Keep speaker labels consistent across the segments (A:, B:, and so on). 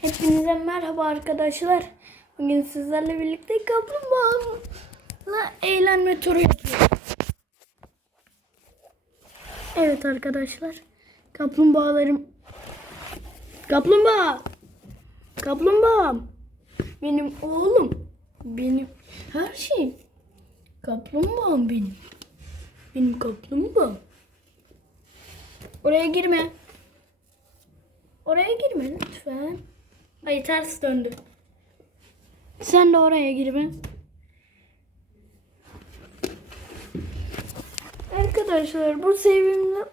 A: Hepinize merhaba arkadaşlar. Bugün sizlerle birlikte kaplumbağalarla eğlenme turu yapıyoruz. Evet arkadaşlar. Kaplumbağalarım. Kaplumbağa. Kaplumbağam. Benim oğlum. Benim her şeyim. Kaplumbağam benim. Benim kaplumbağam. Oraya girme. Oraya girme lütfen. Ay ters döndü. Sen de oraya girme. Arkadaşlar bu sevimli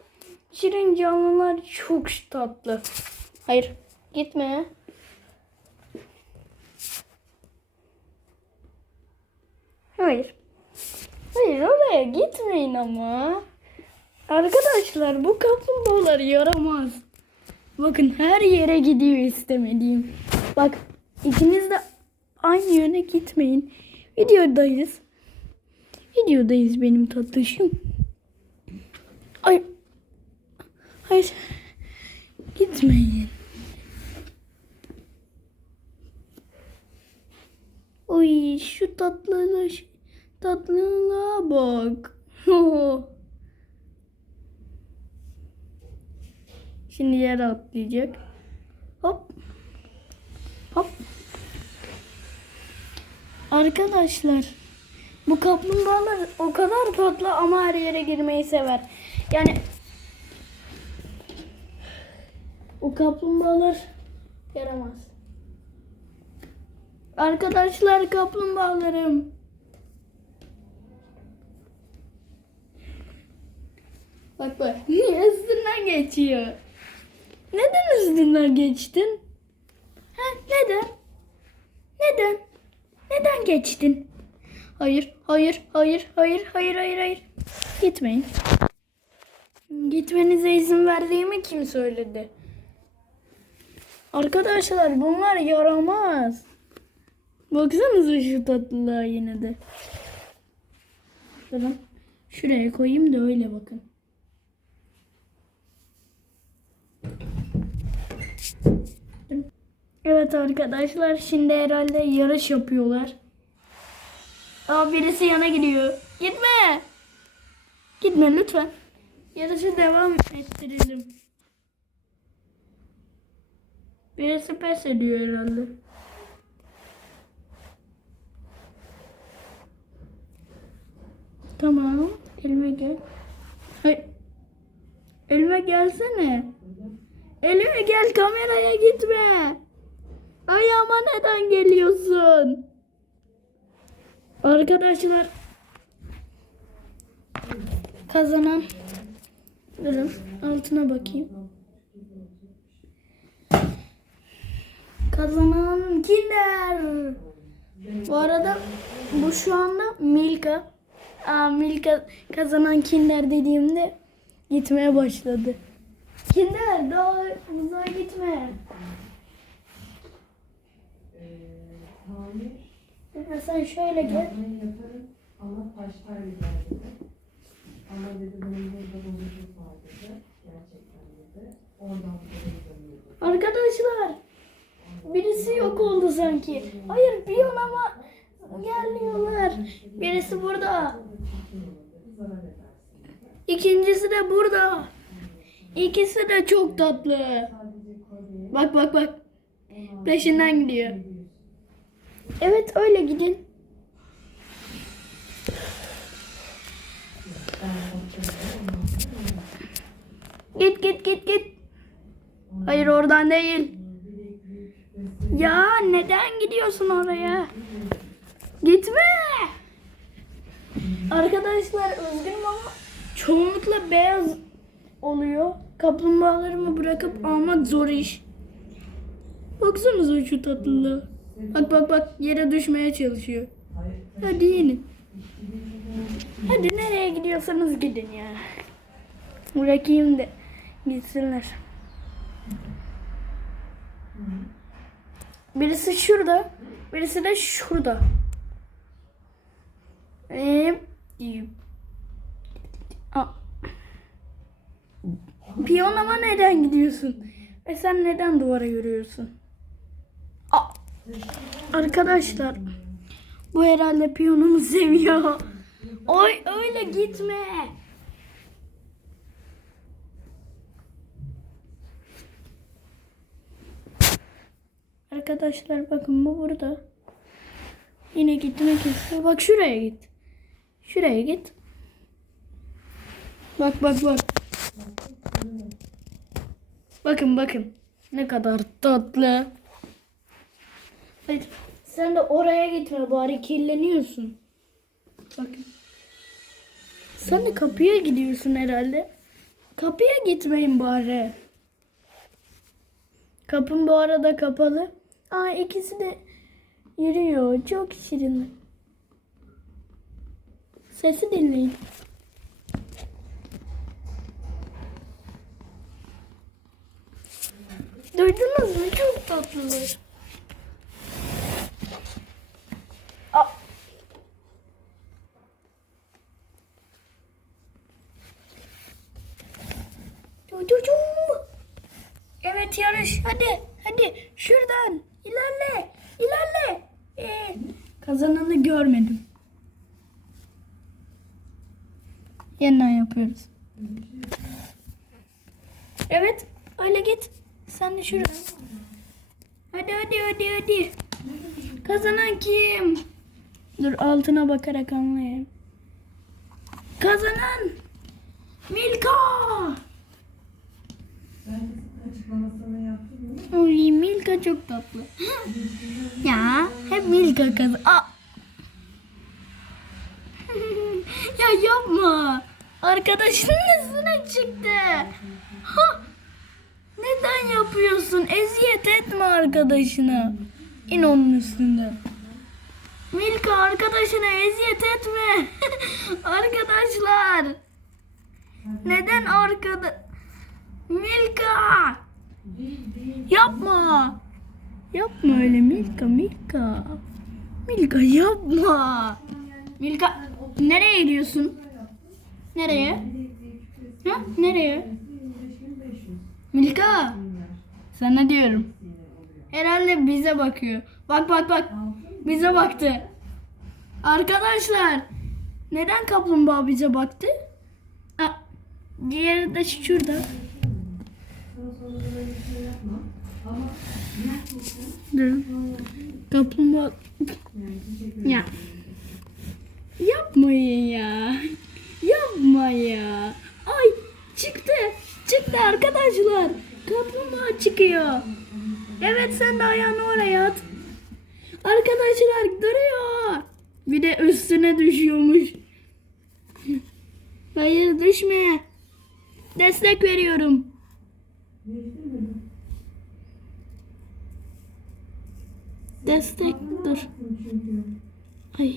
A: şirin canlılar çok tatlı. Hayır gitme. Hayır. Hayır oraya gitmeyin ama. Arkadaşlar bu kaplumbağalar yaramaz. Bakın her yere gidiyor istemediğim. Bak ikiniz de aynı yöne gitmeyin. Videodayız. Videodayız benim tatlışım. Ay. Hayır. Gitmeyin. Oy şu tatlılığa tatlılığa bak. Şimdi yere atlayacak. Hop. Hop. Arkadaşlar bu kaplumbağalar o kadar tatlı ama her yere girmeyi sever. Yani o kaplumbağalar yaramaz. Arkadaşlar kaplumbağalarım. Bak bak. Niye üstünden geçiyor? Neden üstünden geçtin? Ha, neden? Neden? Neden geçtin? Hayır, hayır, hayır, hayır, hayır, hayır, hayır. Gitmeyin. Gitmenize izin verdiğimi kim söyledi? Arkadaşlar bunlar yaramaz. Baksanıza şu tatlılığa yine de. Durun. Şuraya koyayım da öyle bakın. Evet arkadaşlar şimdi herhalde yarış yapıyorlar. Aa birisi yana gidiyor. Gitme. Gitme lütfen. Yarışı devam ettirelim. Birisi pes ediyor herhalde. Tamam. Elime gel. Hayır. Elime gelsene. Elime gel kameraya gitme. Ayağıma neden geliyorsun? Arkadaşlar kazanan durun altına bakayım. Kazanan Kinder. Bu arada bu şu anda Milka. Aa, Milka kazanan Kinder dediğimde gitmeye başladı. Kinder daha uzağa gitme. Lütfen sen şöyle gel.
B: yaparım ama taşlar gider. Ama dedi benim burada bozukluk var dedi. Gerçekten dedi. Oradan.
A: Arkadaşlar birisi yok oldu sanki. Hayır bir an ama gelmiyorlar. Birisi burada. İkincisi de burada. İkisi de çok tatlı. Bak bak bak. Peşinden gidiyor. Evet öyle gidin. Git git git git. Hayır oradan değil. Ya neden gidiyorsun oraya? Gitme. Arkadaşlar üzgünüm ama çoğunlukla beyaz oluyor. Kaplumbağalarımı bırakıp almak zor iş. Baksanıza şu tatlılığa. Bak bak bak yere düşmeye çalışıyor. Hadi inin. Hadi nereye gidiyorsanız gidin ya. Bırakayım da gitsinler. Birisi şurada, birisi de şurada. Ee, Piyon ama neden gidiyorsun? Ve sen neden duvara yürüyorsun? Arkadaşlar bu herhalde piyonumu seviyor. Oy öyle gitme. Arkadaşlar bakın bu burada. Yine gitmek istiyor. Bak şuraya git. Şuraya git. Bak bak bak. Bakın bakın. Ne kadar tatlı. Hayır. Sen de oraya gitme bari kirleniyorsun. Bakın. Sen de kapıya gidiyorsun herhalde. Kapıya gitmeyin bari. Kapım bu arada kapalı. Aa ikisi de yürüyor. Çok şirin. Sesi dinleyin. Duydunuz mu? Çok tatlılar. Evet yarış. Hadi. Hadi. Şuradan. İlerle. İlerle. Ee, kazananı görmedim. Yeniden yapıyoruz. Evet. Öyle git. Sen de şuraya. Hadi hadi hadi hadi. Kazanan kim? Dur altına bakarak anlayayım. Kazanan Milka. Oy Milka çok tatlı. ya hep Milka kazan. Ya yapma. Arkadaşının üstüne çıktı. Ha. Neden yapıyorsun? Eziyet etme arkadaşına. İn onun üstünde. Milka arkadaşına eziyet etme. Arkadaşlar. Neden arkada... Milka. Yapma. Yapma öyle Milka Milka. Milka yapma. Milka nereye gidiyorsun? Nereye? Ha? Nereye? Milka. Sana diyorum. Herhalde bize bakıyor. Bak bak bak. Bize baktı. Arkadaşlar. Neden kaplumbağa bize baktı? Aa, diğeri de şurada. Dur. Kaplumbağa. Ya. Yapmayın ya. Yapma ya. Çıktı arkadaşlar. Kaplumbağa çıkıyor. Evet sen de ayağını oraya at. Arkadaşlar duruyor. Bir de üstüne düşüyormuş. Hayır düşme. Destek veriyorum. Destek dur. Ay.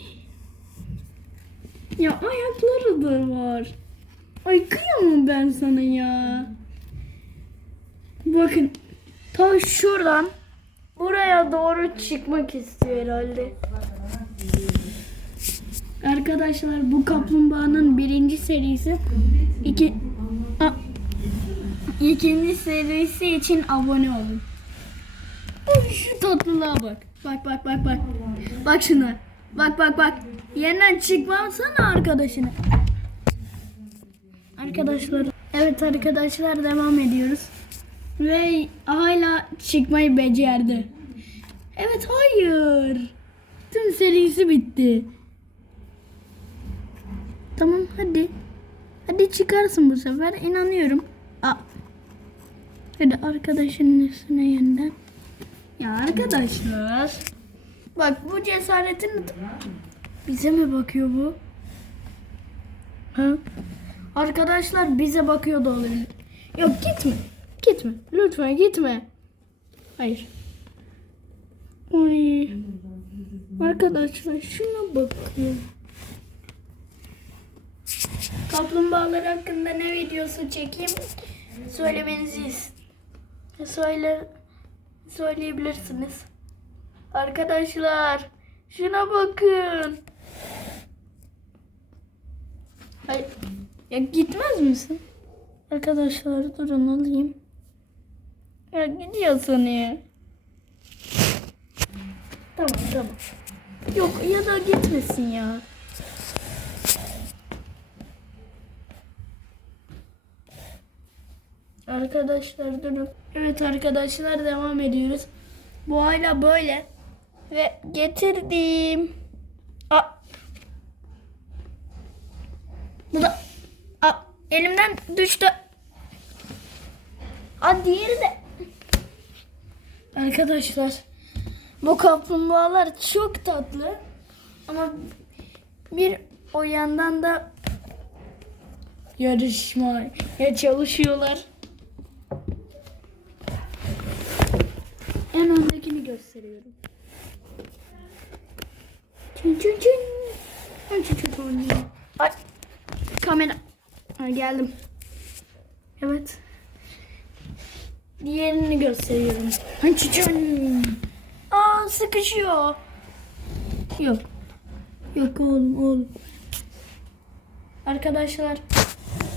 A: Ya ayakları da var. Ay kıyamam ben sana ya. Bakın. Ta şuradan buraya doğru çıkmak istiyor herhalde. Arkadaşlar bu kaplumbağanın birinci serisi iki A- ikinci serisi için abone olun. Şu tatlılığa bak. Bak bak bak bak. Bak şuna. Bak bak bak. Yeniden çıkmamsana arkadaşını. Arkadaşlar. Evet arkadaşlar devam ediyoruz. Ve hala çıkmayı becerdi. Evet hayır. Tüm serisi bitti. Tamam hadi. Hadi çıkarsın bu sefer inanıyorum. Aa. Hadi arkadaşının üstüne yeniden. Ya arkadaşlar. Bak bu cesaretin bize mi bakıyor bu? Ha? Arkadaşlar bize bakıyor da olabilir. Yok gitme. Gitme. Lütfen gitme. Hayır. Ay. Arkadaşlar şuna bakın. Kaplumbağalar hakkında ne videosu çekeyim söylemenizi söyle söyleyebilirsiniz. Arkadaşlar şuna bakın. Hayır. Ya gitmez misin? Arkadaşlar durun alayım. Ya gidiyorsun ya. tamam tamam. Yok ya da gitmesin ya. Arkadaşlar durun. Evet arkadaşlar devam ediyoruz. Bu hala böyle. Ve getirdim. Aa. Bu da Aa, elimden düştü. Aa, diğeri de. Arkadaşlar bu kaplumbağalar çok tatlı. Ama bir o yandan da yarışmaya çalışıyorlar. En öndekini gösteriyorum. Çın çın çın. Çın çın çın. Ay. Kamera. Ha, geldim. Evet. Diğerini gösteriyorum. Çın çın. Aa sıkışıyor. Yok. Yok oğlum oğlum. Arkadaşlar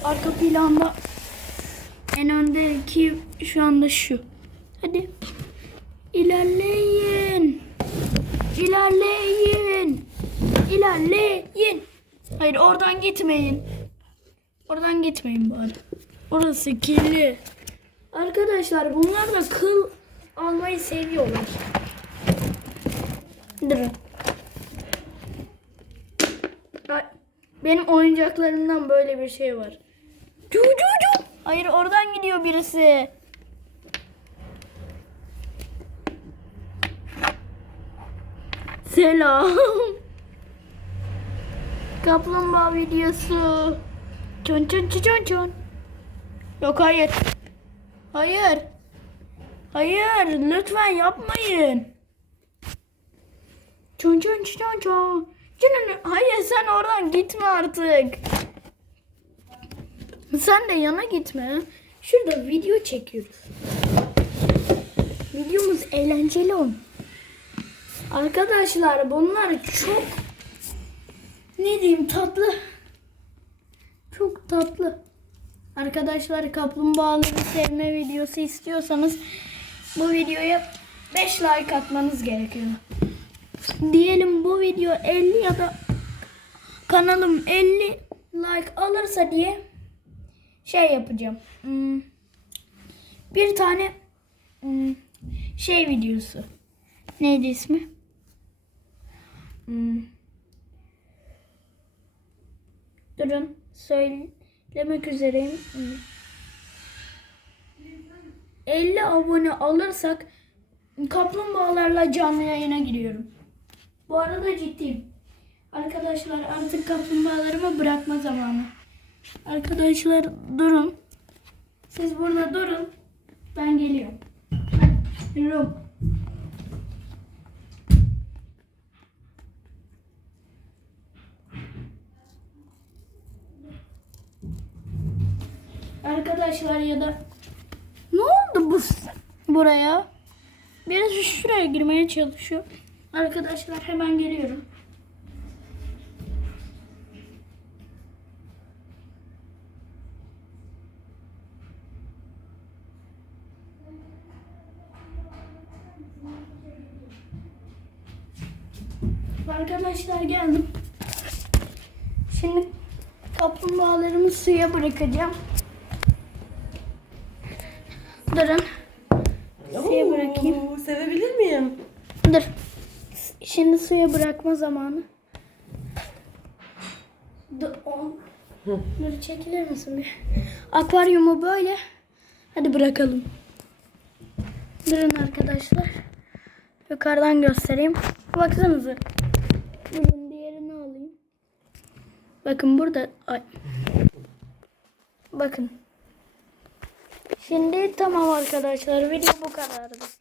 A: arka planda en öndeki şu anda şu. Hadi. İlerleyin. İlerleyin. İlerleyin. Hayır oradan gitmeyin. Oradan gitmeyin bari. Orası kirli. Arkadaşlar bunlar da kıl almayı seviyorlar. Benim oyuncaklarımdan böyle bir şey var. Cu. Hayır oradan gidiyor birisi. Selam. Kaplumbağa videosu. Çon çon çon çon. Yok hayır. Hayır. Hayır lütfen yapmayın. Çon çon çon çon. Hayır sen oradan gitme artık. Sen de yana gitme. Şurada video çekiyoruz. Videomuz eğlenceli olsun. Arkadaşlar bunlar çok ne diyeyim tatlı. Çok tatlı. Arkadaşlar kaplumbağaları sevme videosu istiyorsanız bu videoya 5 like atmanız gerekiyor. Diyelim bu video 50 ya da kanalım 50 like alırsa diye şey yapacağım. Hmm, Bir tane hmm, şey videosu. Neydi ismi? Hmm. Durun. Söylemek üzereyim. Hmm. 50 abone alırsak kaplumbağalarla canlı yayına giriyorum. Bu arada ciddiyim. Arkadaşlar artık kaplumbağalarımı bırakma zamanı. Arkadaşlar durun. Siz burada durun. Ben geliyorum. Yürüyorum. Arkadaşlar ya da ne oldu bu buraya? Birisi şuraya girmeye çalışıyor. Arkadaşlar hemen geliyorum. Arkadaşlar geldim. Şimdi kaplumbağalarımı suya bırakacağım. Durun. Suya bırakayım.
C: Oo, Sevebilir miyim?
A: Dur. Şimdi suya bırakma zamanı. Dur, Dur çekilir misin bir? Akvaryumu böyle. Hadi bırakalım. Durun arkadaşlar. Yukarıdan göstereyim. Baksanıza. Durun diğerini alayım. Bakın burada. Ay. Bakın. Şimdi tamam arkadaşlar. Video bu kadardı.